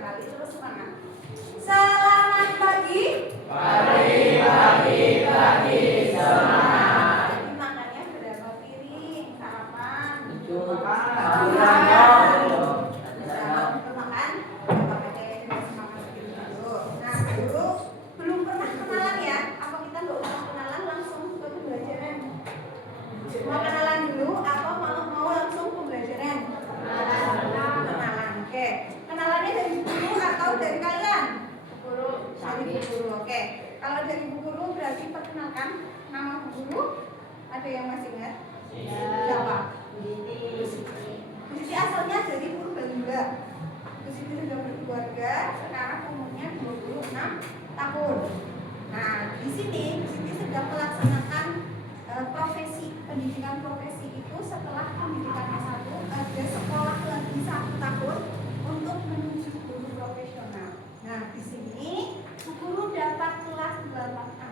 kali terus semangat. Selamat pagi. Pagi, semangat. Jadi makannya berapa piring sarapan? Makan. Makan. Semangat dulu. Nah, dulu belum pernah kenalan ya. Apa kita nggak usah kenalan langsung ke pembelajaran? Mau kenalan dulu atau mau langsung pembelajaran? Kenalan. Oke. Kenalannya dari guru atau dari kalian? Guru. Dari guru. Oke. Kalau dari Bu Guru berarti perkenalkan nama Bu Guru. Ada yang masih ingat? Siapa? Bu Siti asalnya dari Purbalingga. Bu Siti sudah berkeluarga, sekarang umurnya 26 tahun. Nah, di sini Bu Siti sedang melaksanakan profesi, pendidikan profesi itu setelah pendidikan S1 ada sekolah lagi 1 tahun untuk menuju guru profesional. Nah, di sini Bu Guru dapat kelas 8A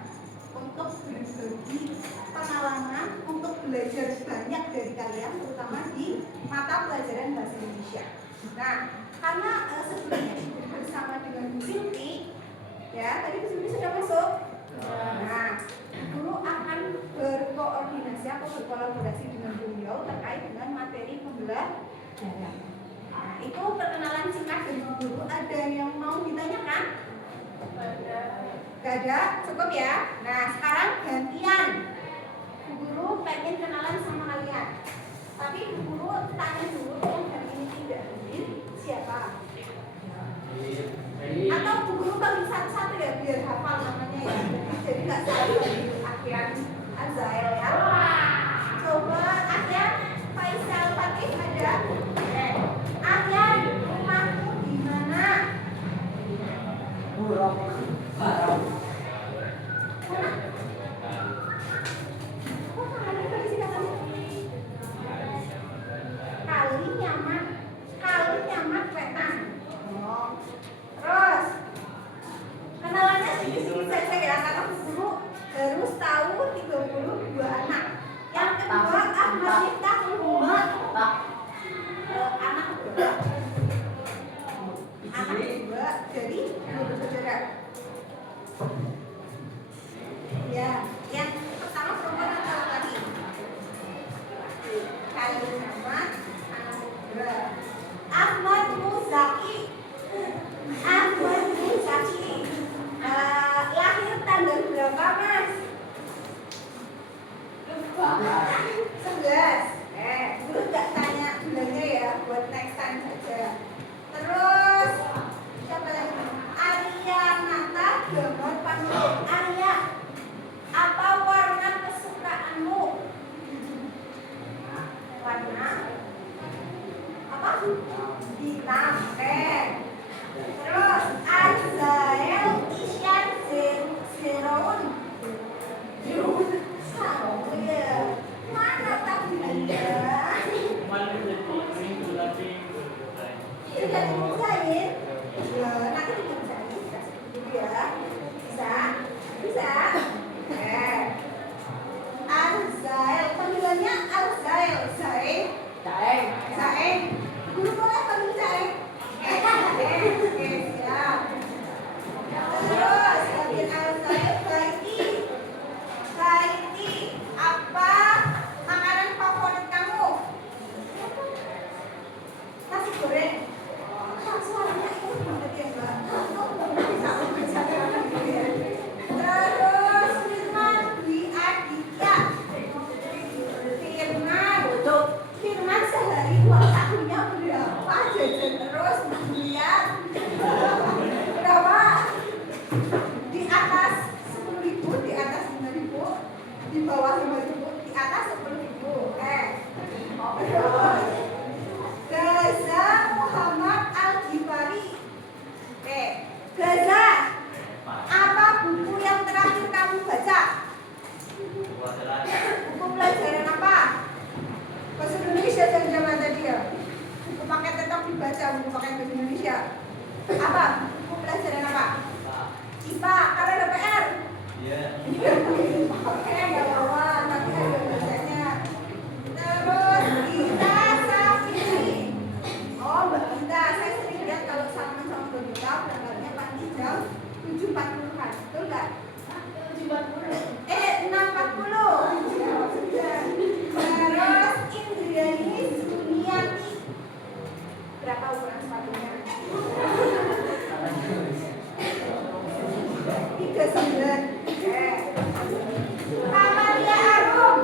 untuk berbagi pengalaman, untuk belajar banyak dari kalian, terutama di mata pelajaran bahasa Indonesia. Nah, karena sebelumnya bersama dengan Bu Silvi, ya tadi Bu Silvi sudah masuk. Nah, Guru akan berkoordinasi atau berkolaborasi dengan beliau terkait dengan materi pembelajaran. Nah, itu perkenalan singkat dari Bu Guru. Ada yang mau ditanyakan? Gak ada? Cukup ya? Nah, sekarang gantian. Bu Guru pengen kenalan sama kalian. Tapi Bu Guru tanya dulu yang hari ini tidak hadir siapa? Atau Bu Guru bagi satu-satu ya biar hafal namanya ya. Jadi nggak selalu di akhiran Azael ya. Coba Akhian, Faisal, Fatih ada? Akhian, rumahmu di mana? Kali nyaman Wetan. Terus kenalannya sedikit saja ya, karena Bu Guru harus tahu 32 anak. Yang kedua Ahmad Miftah Muhammad. Anak kedua dari guru saudara. Ya, yang pertama perempuan atau laki-laki? Kali nama anak kedua Ahmad Muzaki. Ahmad Muzaki lahir tanggal berapa, Mas? 11. Guru gak tanya bulannya ya, buat next time saja. Terus siapa lagi? Arya Nata Gambar Panul. Arya, apa warna kesukaanmu? Warna apa? Hitam. Terus Azael Isyan Zeroun kita berangkatnya pagi jam 7.40-an, betul nggak? 6.40. Terus Indriani Suniati, berapa ukuran sepatunya? 39. Amalia Arum,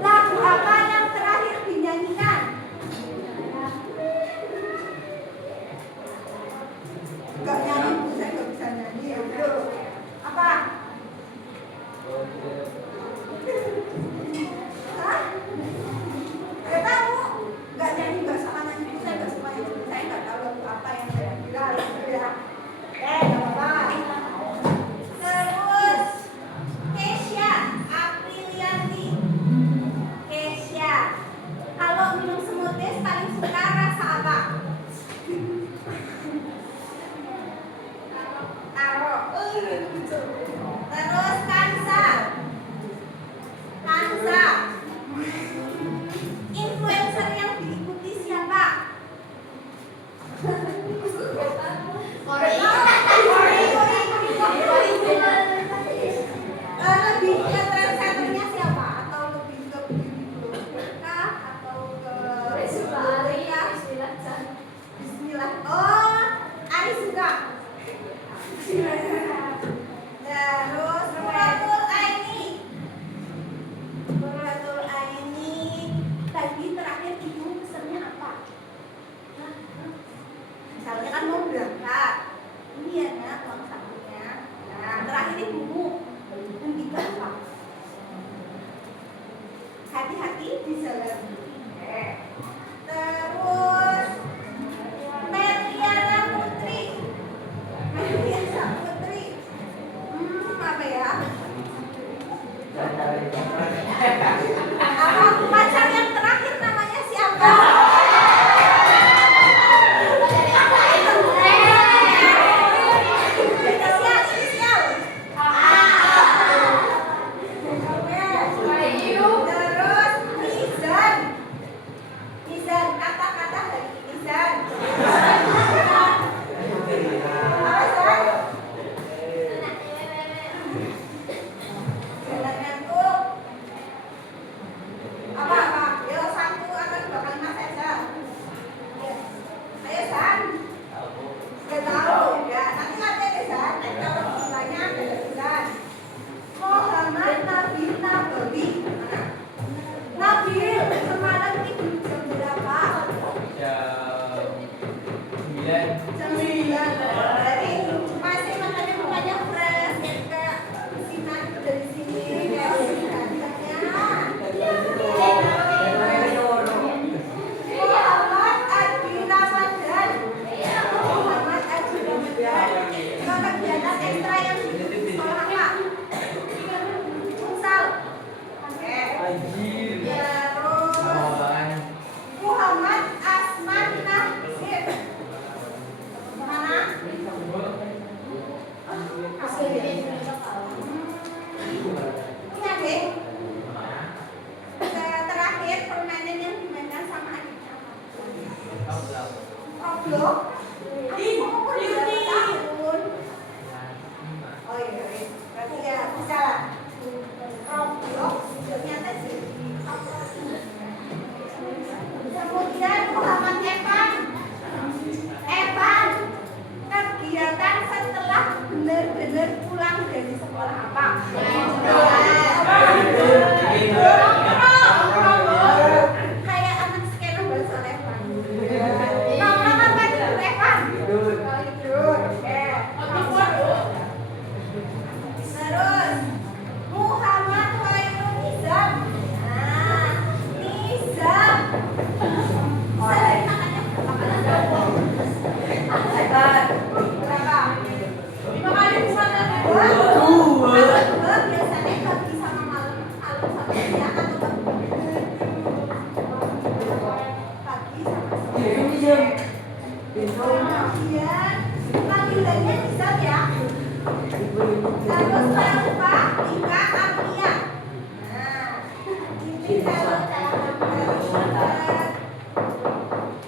lagu apa yang terakhir dinyanyikan? Gak nyanyi, saya gak bisa nyanyi. Ayo, apa? Hah? Gak tahu. Gak nyanyi, gak sama nyanyi. Saya gak suka nyanyi. Saya gak tahu lagu apa yang saya bilang. Ya. Gak apa-apa. Terus Kesha Aprilianti. Kesha, kalau minum smoothies paling suka rasa apa? Taro. Terus Kansa. Influencer yang diikuti siapa? Lebih ke trendsetternya siapa? Atau lebih ke Bismillah atau ke Bismillah. Oh, Ari suka. Terus Nuratul Aini tadi terakhir ibu pesannya apa? Misalnya kan mau berangkat, ini ya nak uang sakunya. Nah terakhir ibumu ngendikan apa? Hati-hati di jalan. Terus Meliana Putri. Apa ya? Apa pacar yang terakhir namanya siapa? Inisial. Terus Nizan, kata-kata dari Nizan.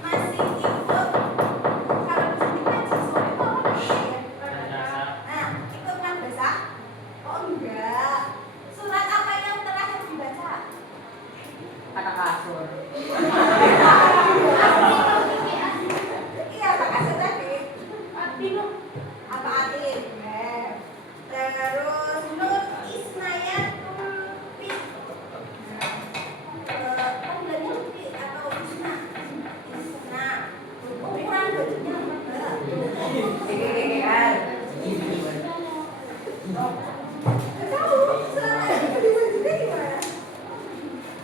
Masih ikut kalau di sini kan siswa Bingung. Apa Atin? Terus Nur Isnayatul Fi. Panggilannya Fi atau Isna? Isna. Ukuran bajunya berapa? Tahu, selama ini beli bajunya gimana?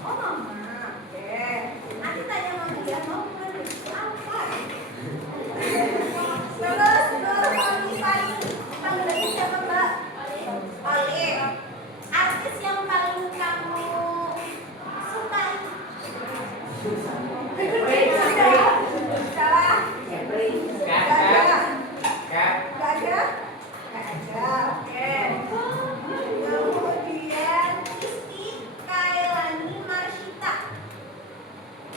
Oh mama, oke. Nanti tanya mama ya, mau beli apa? Terus panggilannya siapa mbak? Olim. Artis yang paling kamu sukai? Salah. Gak ada. Oke. Kemudian Isti Kailani Marshita.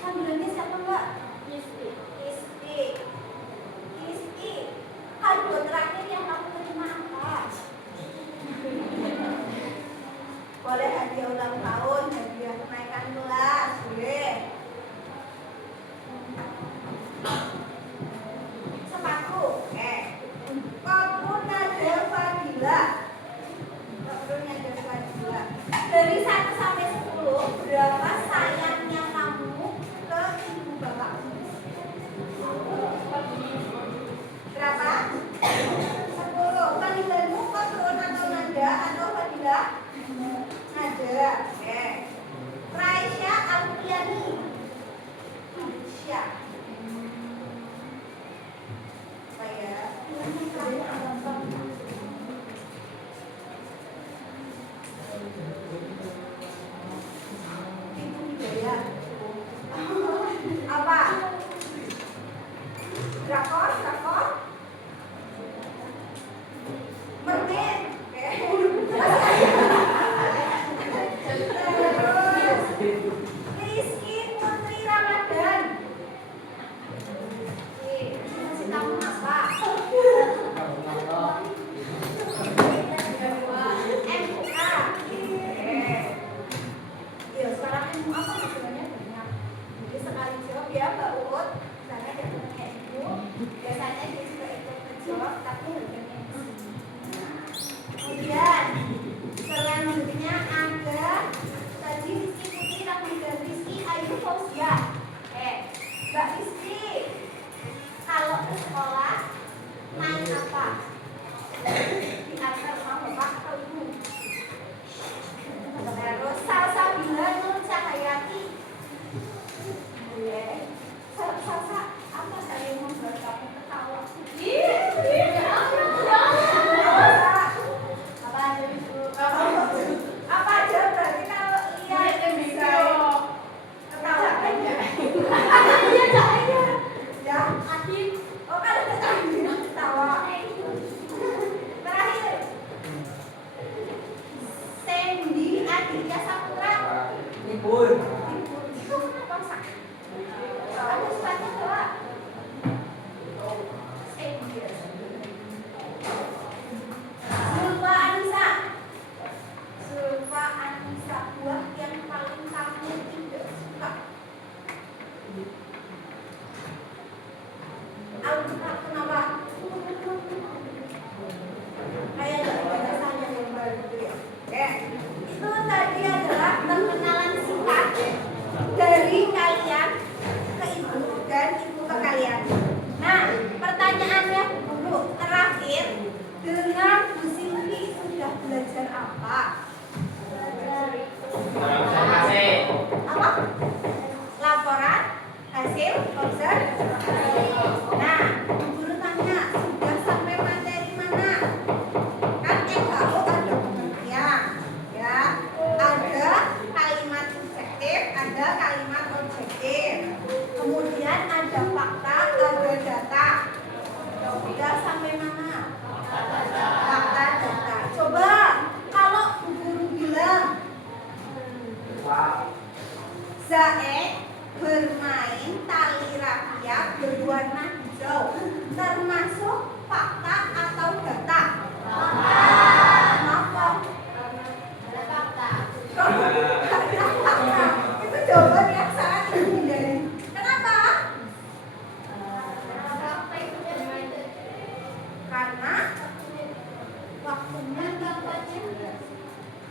Panggilannya siapa mbak? Isti. Kado terakhir yang kamu terima apa? Boleh hadiah ulang tahun, hadiah kenaikan kelas, boleh. Sepatu, Kamu Nada Fadila. Dari 1 sampai 10, berapa sayangnya kamu ke ibu bapakmu? Berapa? 10. Panggilanmu Kodron atau Nada atau Fadila? Nada. Oke. Raisya Alfiani. Aisyah. Apa ya? Itu Hidayah. Apa? Drakor? Mermaid. Terus Rizky Putri Ramadan. Masih kamu apa?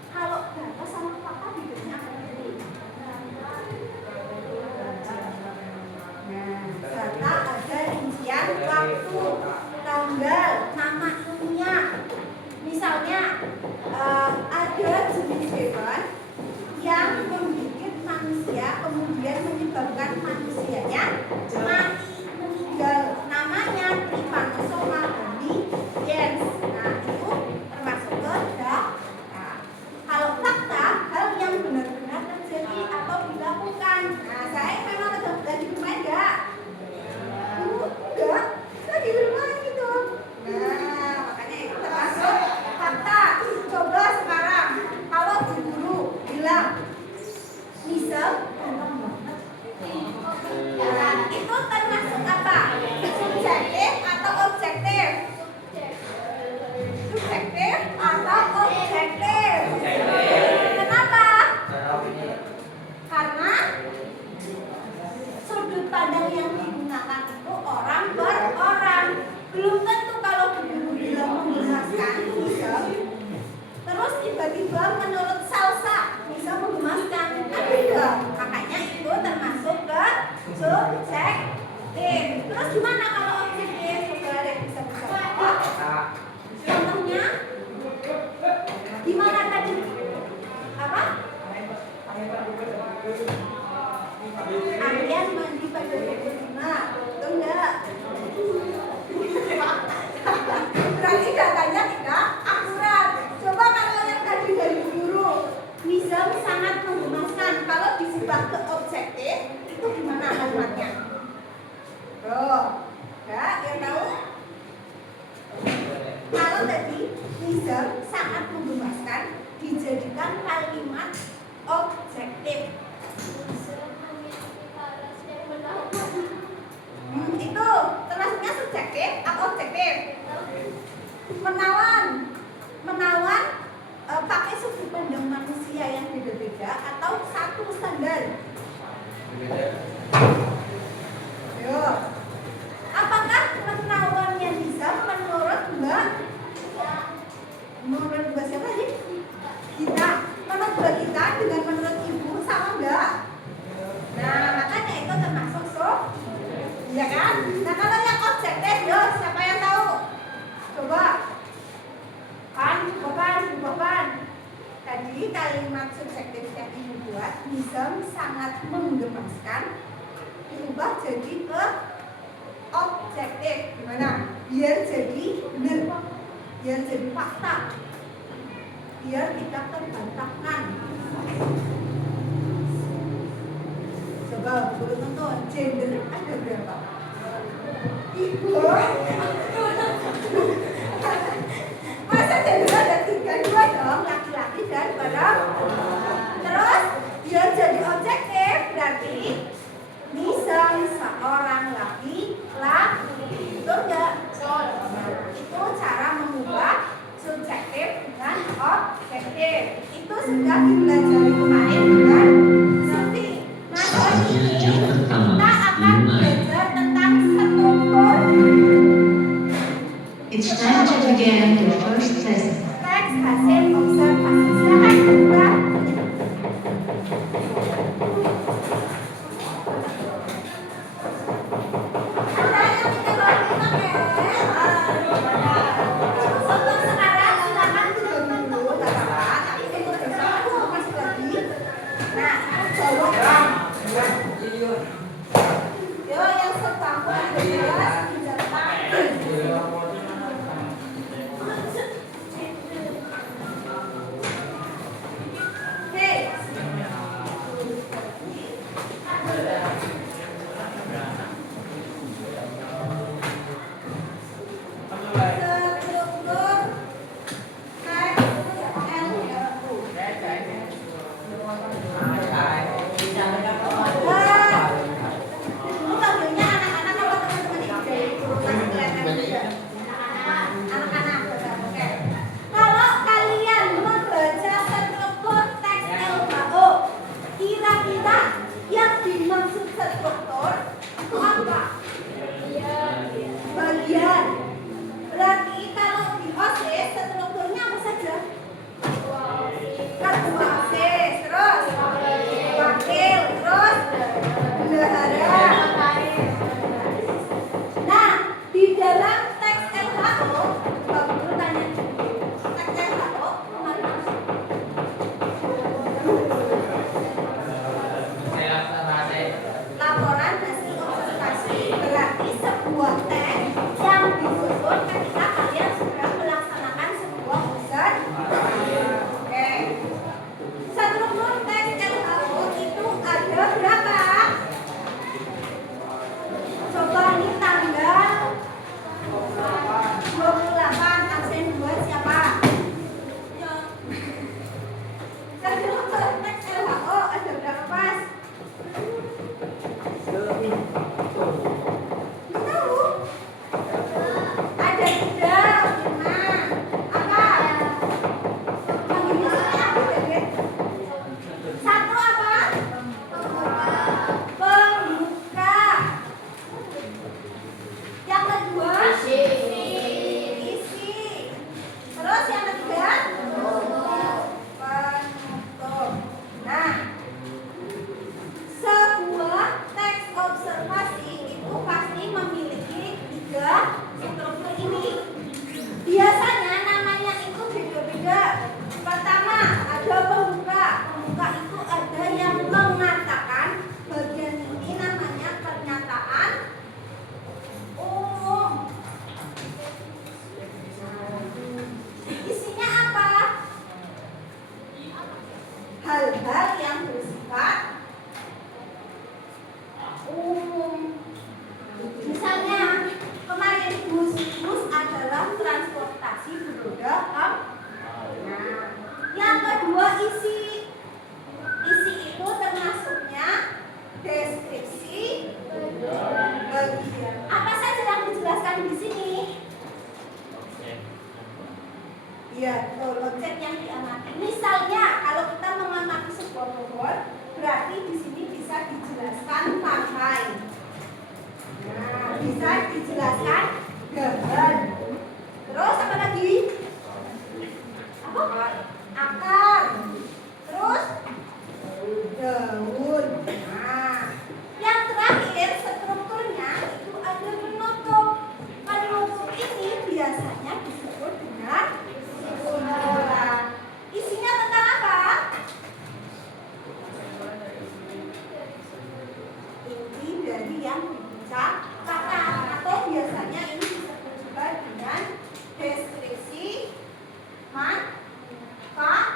Kalau data sama fakta bedanya apa sih? Nah, data ada rincian waktu, tanggal, nama ilmunya. Misalnya ada jenis hewan yang membuat manusia, kemudian menyebabkan manusianya mati, meninggal. Namanya Trypanosoma haligens. Nah, itu termasuk ke data. Kalau fakta, hal yang benar-benar terjadi atau dilakukan. Nah, saya memang lagi bermain enggak? Enggak, lagi bermain gitu. Nah, makanya itu termasuk fakta. Coba sekarang, kalau guru bilang misal, itu termasuk apa? Subjektif atau objektif? Subjektif atau objektif? Kenapa? Karena sudut pandang yang digunakan itu orang per orang. Belum tentu kalau guru bilang mengemaskan bisa, terus tiba-tiba menurut salsa bisa mengemaskan, kan beda. Makanya itu termasuk ke subjektif. Terus gimana kalau objektif? Coba ada yang bisa buka. Contohnya gimana tadi? Apa? Aryan mandi pada 25. Betul enggak? Berarti datanya tidak akurat. Coba kalau yang tadi dari guru, Nizam sangat menggemaskan. Kalau disebut ke objektif, itu gimana kalimatnya? Tuh, enggak? Yang tahu? Kalau tadi Nizam sangat menggemaskan dijadikan kalimat objektif. Itu termasuknya subjektif atau objektif? Menawan pakai sudut pandang manusia yang beda-beda atau satu standar? Yo, apakah menawannya bisa menurut Mbak? Menurut Mbak siapa sih? Kita. Menurut Mbak kita dengan menurut Ibu sama enggak? Nah, makanya itu termasuk ya kan? Nah, kalau yang objektif, yo, siapa yang tahu? Coba. Bukan. Tadi kalimat subjektif yang Ibu buat, Nizam sangat menggemaskan, diubah jadi ke objektif. Gimana? Biar jadi benar, biar jadi fakta, biar tidak terbantahkan. Coba guru tonton, gender ada berapa? Ibu. Masa gender ada 3, 2 dong, laki-laki dan perempuan. Terus biar jadi objektif berarti Nizam seorang laki-laki. Betul nggak? Itu cara mengubah subjektif dengan objektif. Itu sudah dipelajari kemarin dengan Sofi. Nah, kali ini kita akan belajar tentang struktur. It's time to begin the first lesson. Teks hasil observasi. Silakan dibuka. Ada yang tidak pakai. Untuk sekarang silakan dibuka dulu, tak apa. Tapi untuk besok aku masih lagi. Nah, jawab. Yo, yang sebangku ada 12 di depan. isi itu termasuknya deskripsi bagian. Apa saja yang dijelaskan di sini? Iya, objek yang diamati. Misalnya, kalau kita mengamati sebuah pohon, berarti di sini bisa dijelaskan pakai. Nah, bisa dijelaskan gambar. Terus apa lagi? Apa? Akar. Terus daun. Nah, yang terakhir strukturnya itu ada penutup. Penutup ini biasanya disebut dengan kumpulan. Isinya tentang apa? Inti dari yang dibicarakan, atau biasanya ini disebut juga dengan deskripsi manfaat.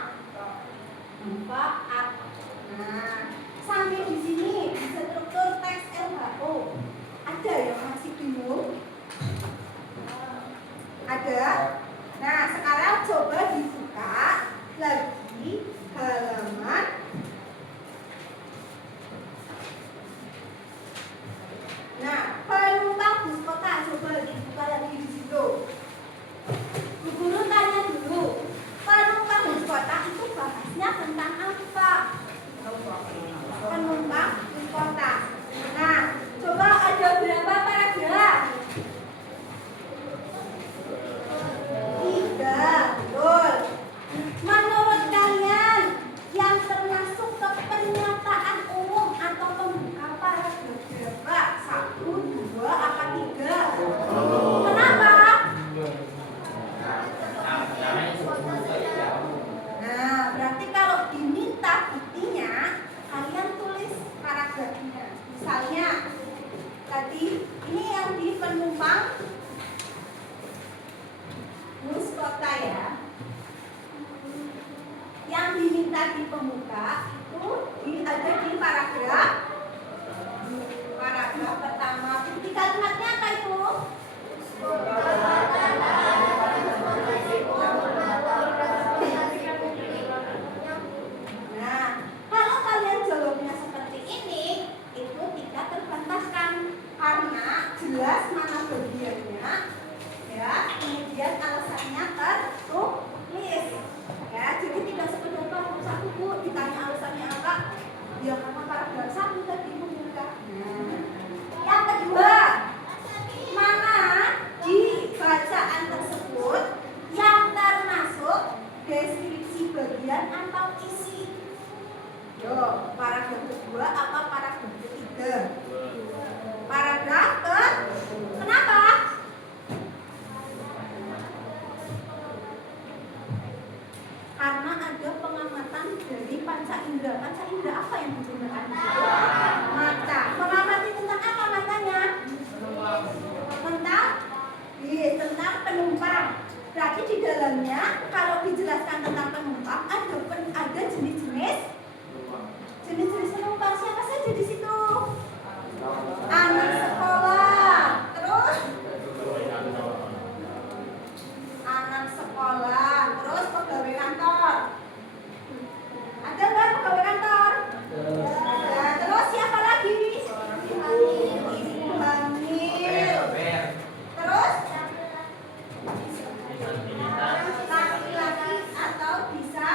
Nah, sampai di sini di struktur teks LHO ada yang masih bingung? Ada? Nah, sekarang coba dibuka lagi halaman penumpang bus kota, coba dibuka lagi di situ. Bu Guru tanya dulu, penumpang bus kota itu bahasnya tentang apa? Penumpang bus kota. Nah, coba ada berapa paragraf? 3, betul. Menurut kalian yang termasuk ke pernyataan umum atau pembuka paragraf berapa? 1, 2, apa 3? Kenapa? Nah, berarti kalau diminta buktinya, kalian tulis paragrafnya. Misalnya, tadi ini yang di penumpang bus kota ya. Yang diminta di pembuka itu ada di paragraf pertama. Bukti kalimatnya apa itu? Nah, kalau kalian jawabnya seperti ini, itu tidak terbantahkan karena jelas mana bagiannya, ya. Kemudian alasannya tertulis, ya. Jadi tidak sekedar paragraf 1 Bu, ditanya alasannya apa? Ya karena paragraf 1 tadi membuka. Yang kedua, mana di bacaan tersebut yang termasuk deskripsi bagian atau isi? Yo, paragraf kedua apa paragraf ketiga? Paragraf kenapa? Karena ada pengamatan dari panca indera. Panca indera apa yang digunakan? Mata. Mengamati tentang apa matanya? Tentang penumpang. Berarti di dalamnya kalau dijelaskan tentang penumpang ada jenis-jenis penumpang. Siapa saja di situ? Anak sekolah. Terus anak sekolah. Terus pegawai kantor. Ada nggak pegawai kantor? Ada. Terus siapa lagi? Ibu hamil. Terus laki-laki atau bisa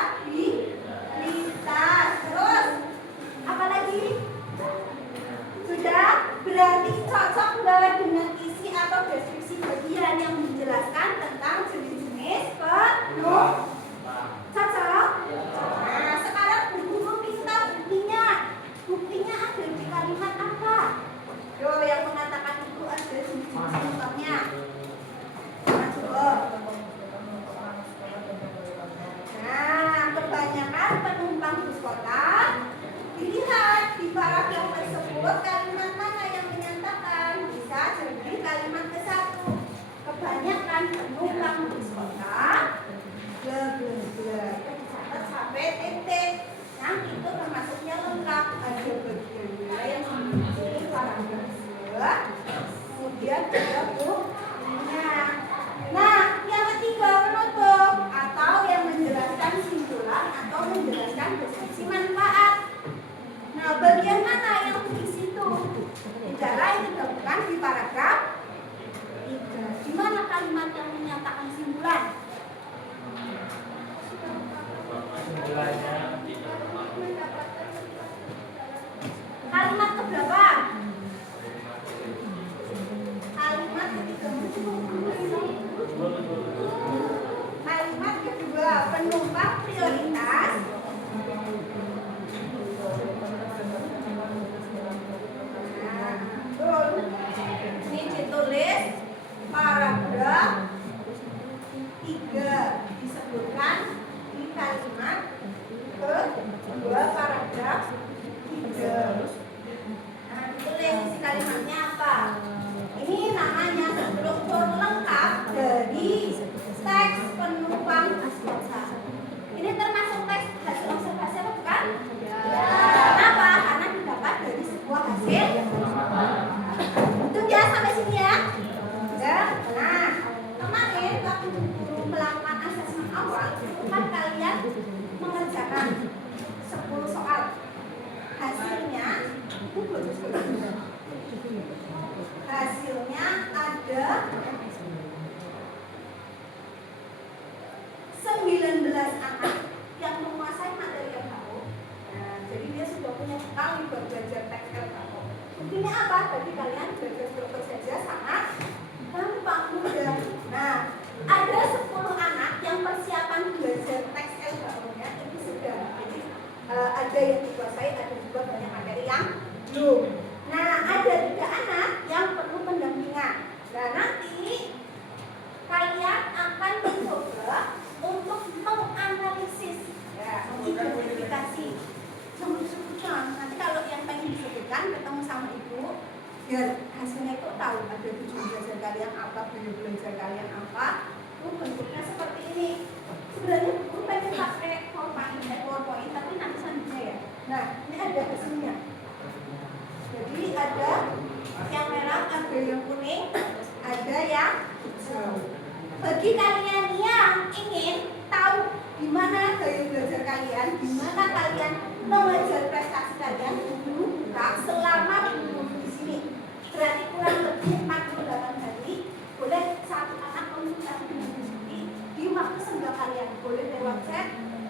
anak yang menguasai materi yang baru. Nah, jadi dia sudah punya bekal buat belajar teks LKO. Buktinya apa? Bagi kalian belajar struktur saja sangat gampang mudah. Nah, ada 10 anak yang persiapan belajar teks LKO-nya itu sudah. Jadi ada yang dikuasai, ada juga banyak materi yang belum. Nah, ada 3 anak yang perlu pendampingan. Nah, nanti kalian akan mencoba untuk menganalisis, ya, mengidentifikasi. Nanti kalau yang pengen disebutkan ketemu sama ibu, biar hasilnya itu tahu ada tujuan belajar kalian apa, tujuan belajar kalian apa. Itu bentuknya seperti ini. Sebenarnya buku pengen pakai PowerPoint, tapi nanti selanjutnya ya. Nah, ini ada hasilnya. Jadi ada yang merah, ada yang kuning, ada yang hijau. Bagi kalian yang ingin tahu gimana gaya belajar kalian, gimana kalian mengejar prestasi kalian, dulu buka selama di sini. Berarti kurang lebih 48 hari. Boleh satu anak konsultasi dengan Bu Siti di waktu senggang kalian. Boleh lewat chat,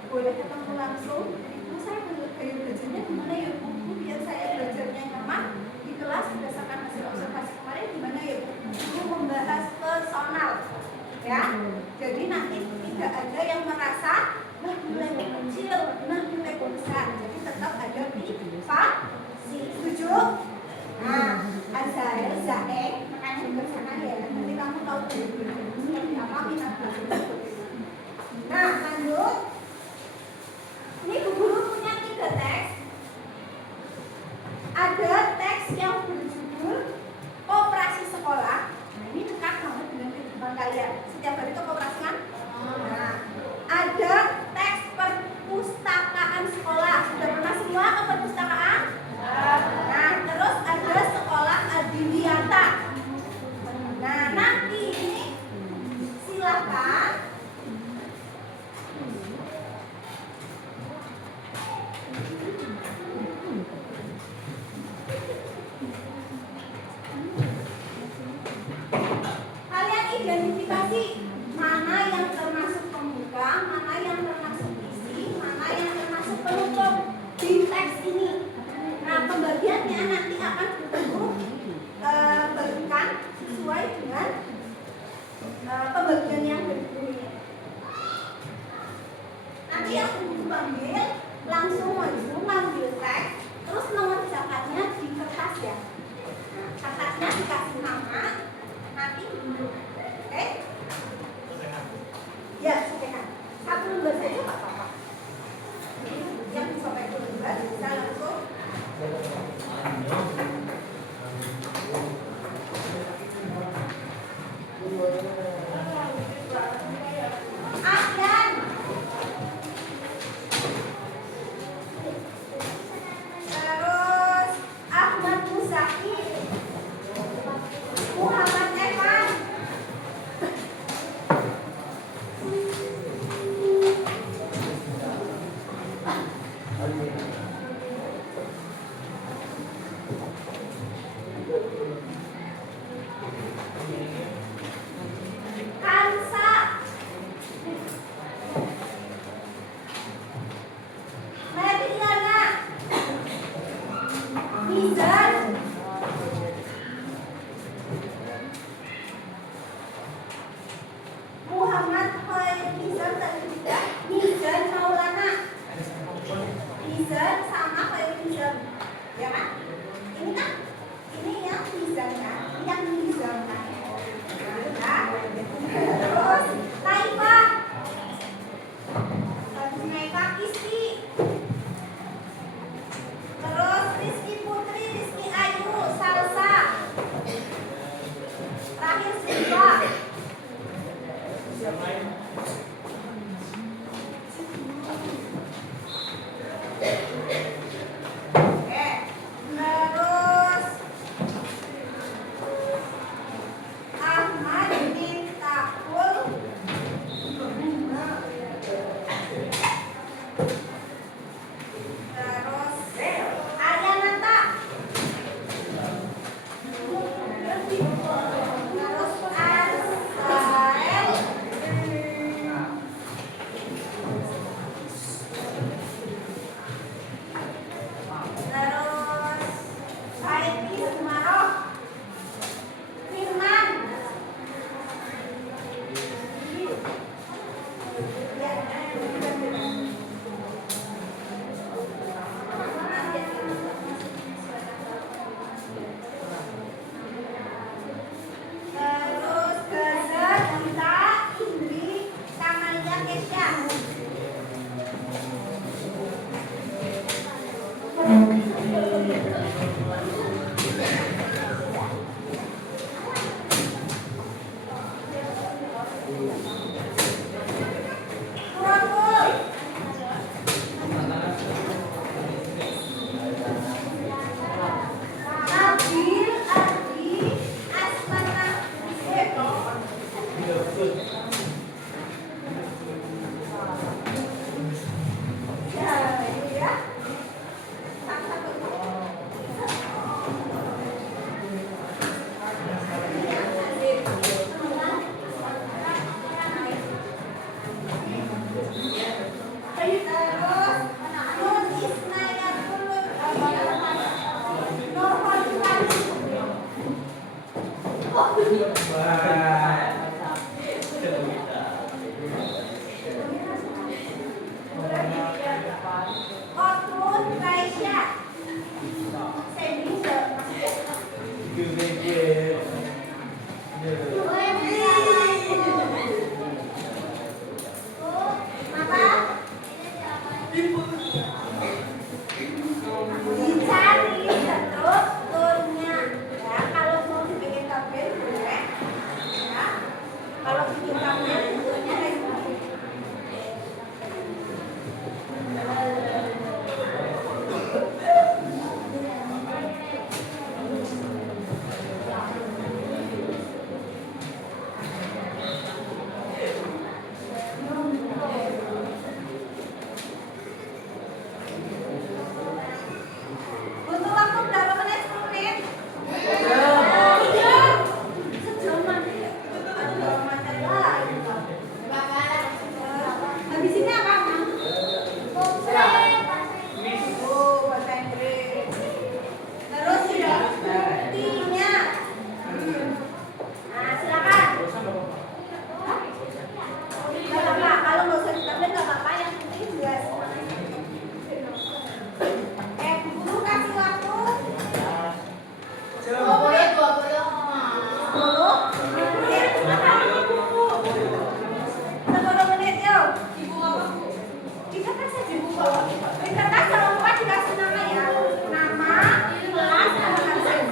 boleh ketemu langsung. Ibu, saya gaya belajarnya gimana ya Bu? Biar saya belajarnya nyaman di kelas berdasarkan hasil observasi kemarin gimana ya Bu? Ibu membahas personal. Ya, jadi nanti tidak ada yang merasa nah nilaiku kecil, nah nilaiku besar. Jadi tetap ada privasi. Setuju? Nah, Azael, Zaeng, makanya bersama ya. Nanti kamu tahu seperti apa minat belajar. Nah, lanjut. Ini Bu Guru punya 3 teks. Ada teks yang berjudul Koperasi Sekolah. Nah, ini dekat banget dengan kehidupan kalian. Setiap hari itu koperasi kan? Nah, ada teks perpustakaan sekolah. Sudah pernah semua ke perpustakaan? Nah, terus ada sekolah Adiwiyata. Nah, nanti ini silakan kalian identifikasi mana yang termasuk pembuka, mana yang termasuk isi, mana yang termasuk penutup di teks ini. Nah, pembagiannya nanti akan bertemu bagikan sesuai dengan pembagian yang berikutnya. Nanti yang ibu panggil langsung maju ngambil teks, terus nomor zamannya di kertas ya. Nah, kertasnya dikasih nama, nanti duduk. Oke? Ya, silakan. Satu lembar saja Pak Papa. Yang sampai ke lembar bisa langsung. Ayan. Terus Ahmad Muzaki, Muhammad Evan, Kansa, Meriana, Mizan, Muhammad Khairul tadi juga, Mizan Maulana, Mizan sama Khairul, ya kan? Ini kan, ini yang Mizan kan, yang Mizan kan. Nah, terus Taifa, Taifa Kisti, terus Rizky Putri, Rizky Ayu, Salsa, terakhir Siva. Oke, terus Ahmad Miftahul, terus Arianata, terus Azael, Terus Gaza, Dita, Indri, Kamalia, Kesha. Purwakul, Nabil, Ardi, Asmana, ya, ini ya. Otun, Raisya, Sandy, dicari terus turunnya ya, kalau mau dibikin tabel boleh ya, kalau bikin tabel turunnya kayak gini. Butuh waktu berapa menit? 10 menit? Sejam nanti. Aduh, macam lah. Habis ini apa? Oh, bahasa Inggris. Terus buktinya. Nah, silakan. Gak apa-apa, kalau nggak usah ditambahin nggak apa-apa, yang penting jelas. Guru kasih waktu 10 menit yuk. Dikertas aja Bu. Dikertas jangan lupa dikasih nama ya. Nama, kelas, sama absen.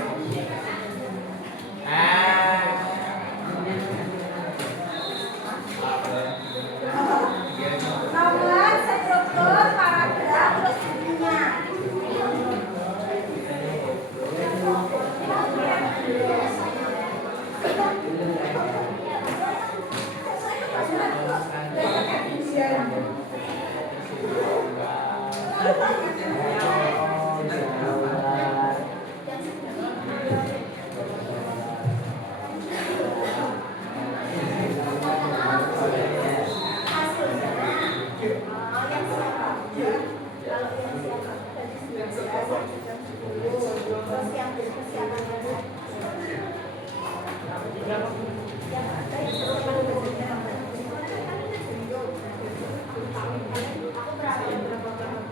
Nomor, struktur, paragraf, terus bunyinya.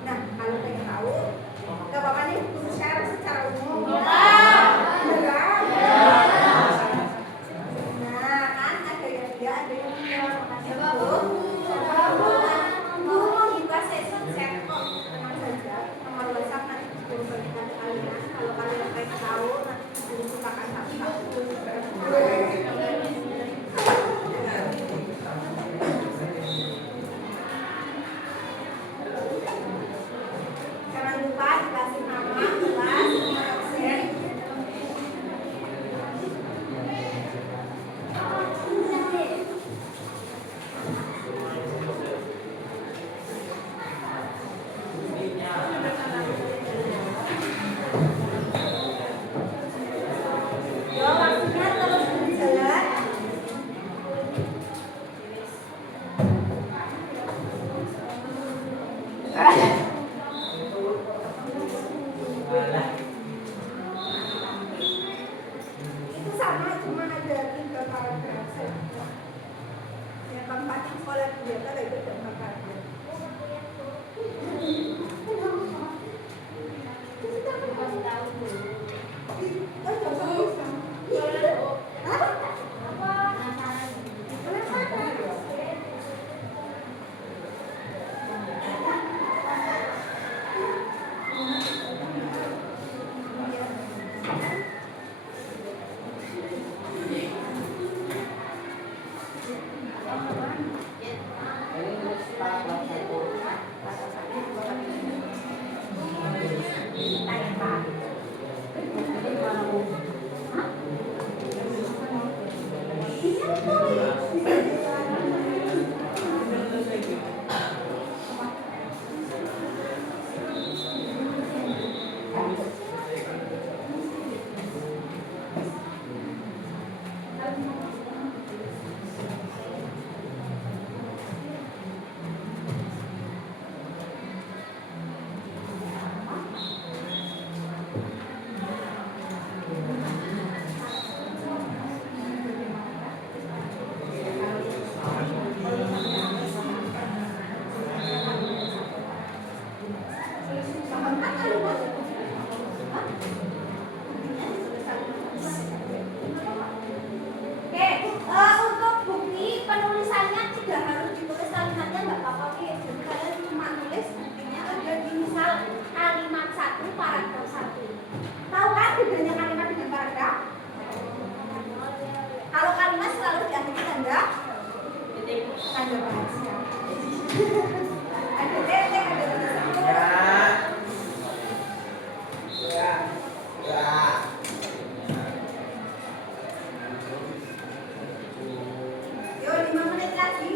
Nah, kalau pengen tahu, gak apa-apa nih, share secara umum. Nah, kan ada yang dia, ada yang enggak. Makasih Bu. Bu mau buka session chat kok, tenang saja. Nomor WhatsApp nanti guru berikan ke kalian. Kalau kalian pengen tahu, nanti guru bukakan satu-satu. Jangan lupa dikasih nama, kelas, absen. Ya, waktunya terus berjalan. Itu sama, cuma ada 3 paragraf saja. Yang keempat yang sekolah biasa itu ada 4 paragraf. Ada tetek, ada tetek. Yo, 5 menit lagi.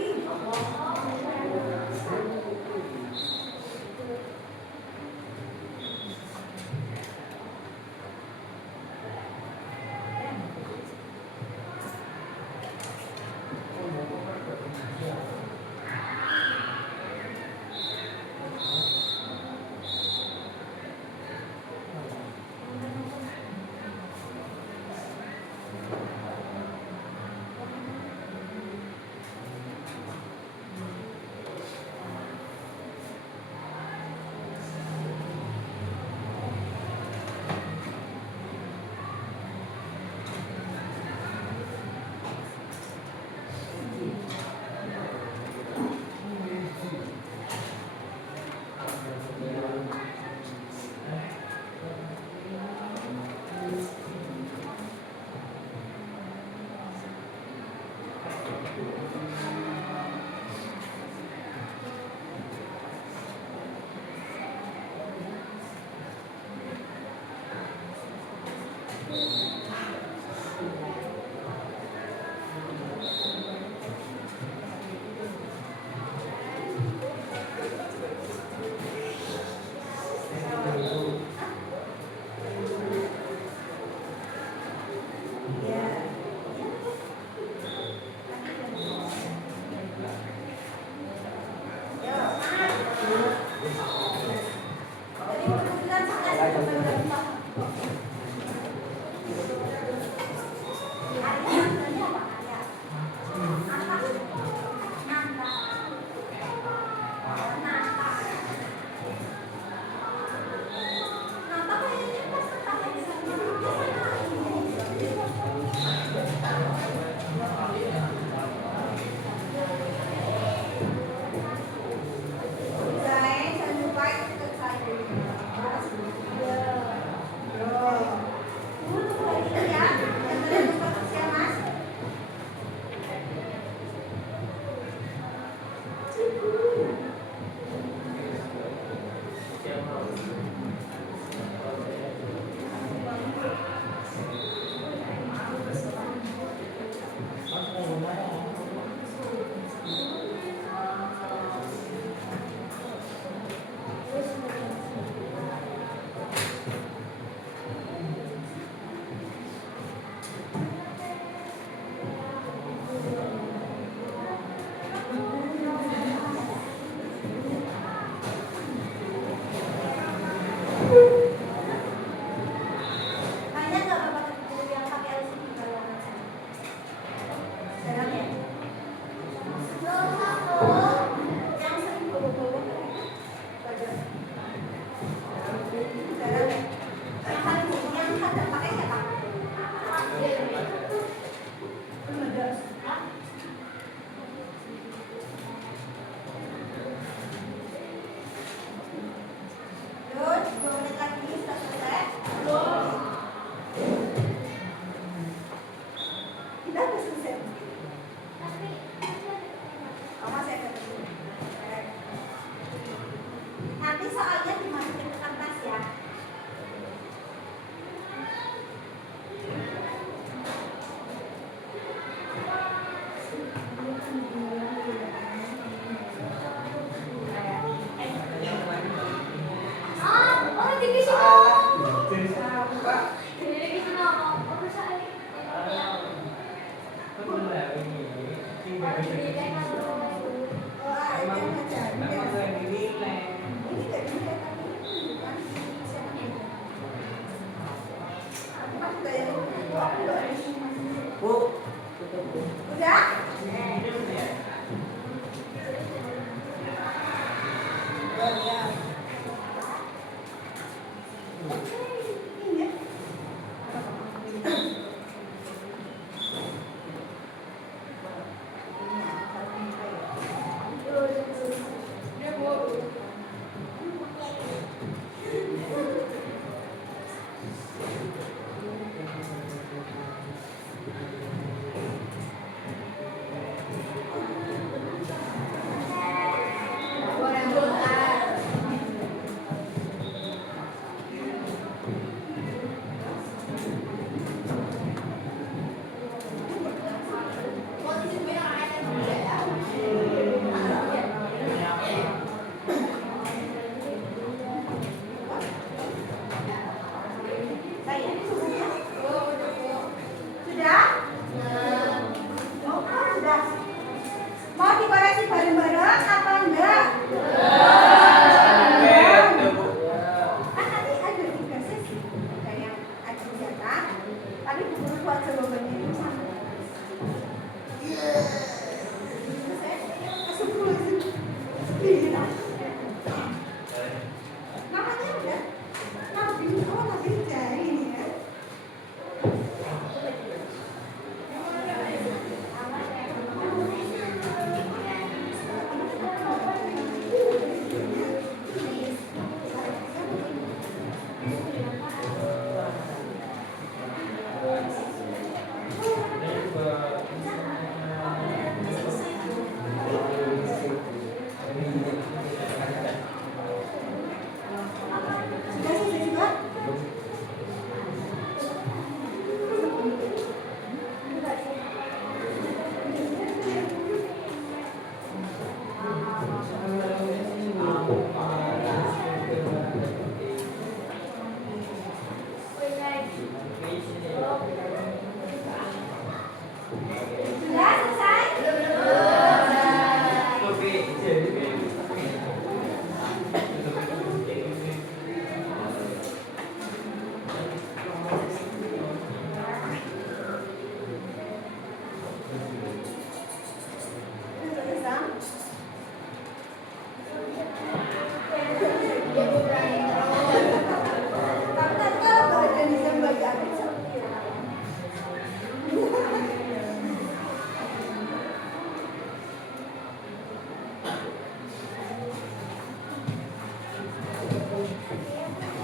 Sudah selesai?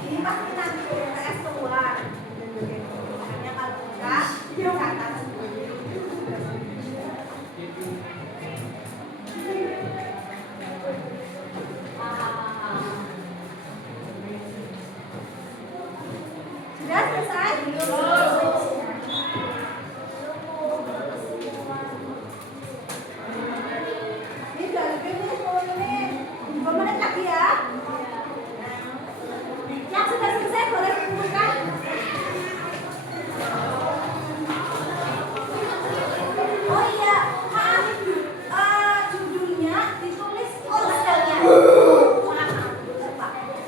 Ini pasti nanti PS keluar. Makanya kalau enggak, catat. Sudah selesai? Ini udah lebih nih 10 menit. 5 menit lagi ya. Yang sudah selesai boleh kumpulkan. Oh iya, maaf. Judulnya ditulis sekalian. Maaf, lupa.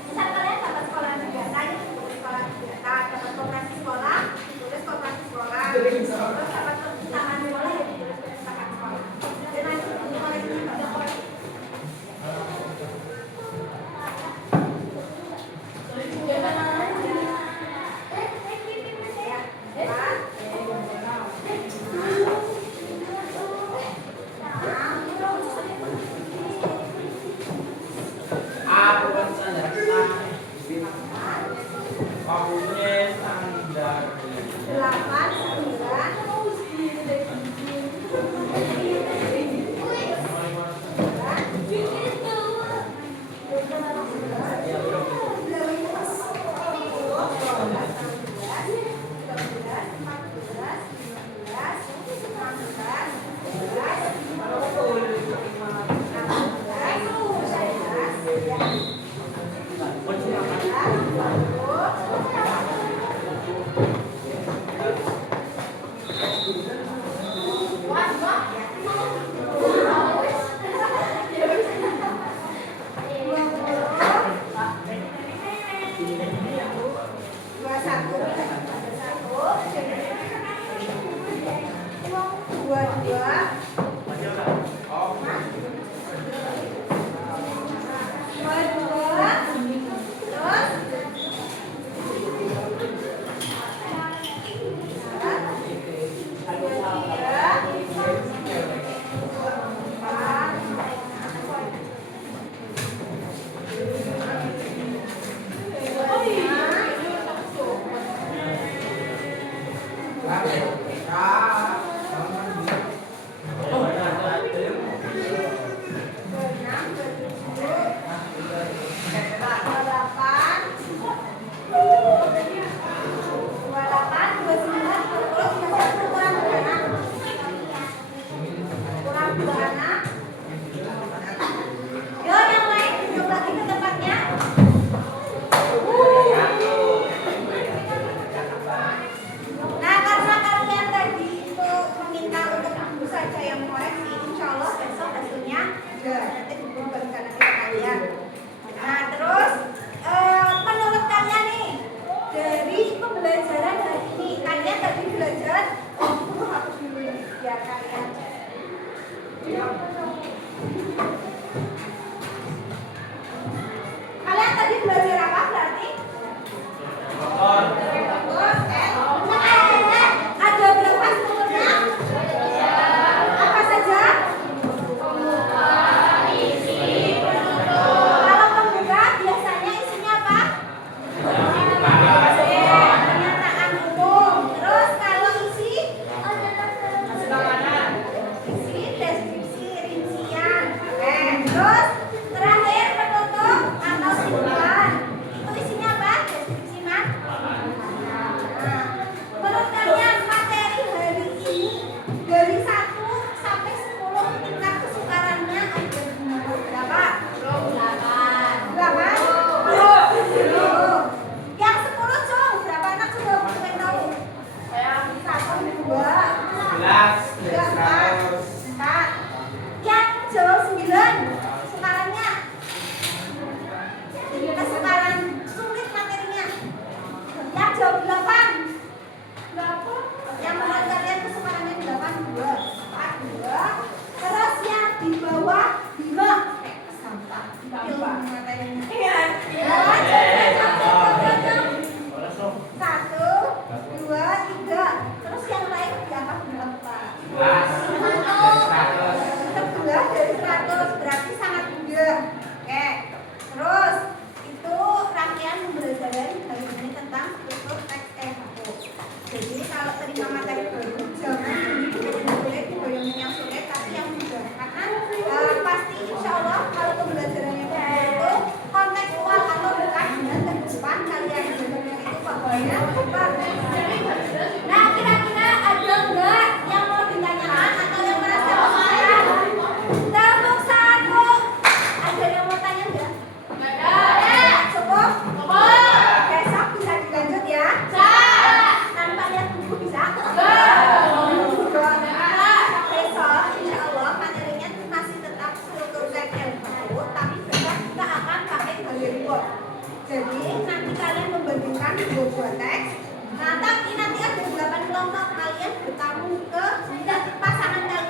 Misal kalian dapat sekolah negara, ini ditulis sekolah negara. Dapat koperasi sekolah, ditulis koperasi sekolah. Terus dapat perpustakaan sekolah, ya ditulis perpustakaan sekolah. Dan nanti ditulis ada koleksi. Delapan, sembilan, pelajaran sekarangnya. Sekarang sulit materinya. Yang jawab 8. Yang menurut kalian kesukarannya 8 2. Terus yang di bawah 5. Gampang. Ilmu materinya. Iya. 1, 2, 3. Terus yang lain di atas berapa? 11 dari 100 berarti sangat mudah. Oke. Terus itu rangkaian pembelajaran hari ini tentang struktur teks E1. Jadi kalau terima materi baru jangan sulit, dibayangin yang sulit tapi yang mudah. Karena pasti insya Allah kalau pembelajarannya itu kontekstual atau dekat dengan kehidupan kalian. Itu pokoknya. Nah kira-kira ada enggak yang mau ditanyakan atau yang merasa kesulitan? Tepuk satu. Ada yang mau tanya enggak? Cukup? Besok bisa dilanjut ya? Tanpa lihat buku bisa? Besok insya Allah materinya masih tetap struktur teks L1, tapi besok kita akan pakai gallery board. Jadi nanti kalian membandingkan dua teks. Nah tapi nanti ada 8 kelompok, kalian bertamu ke pasangan kalian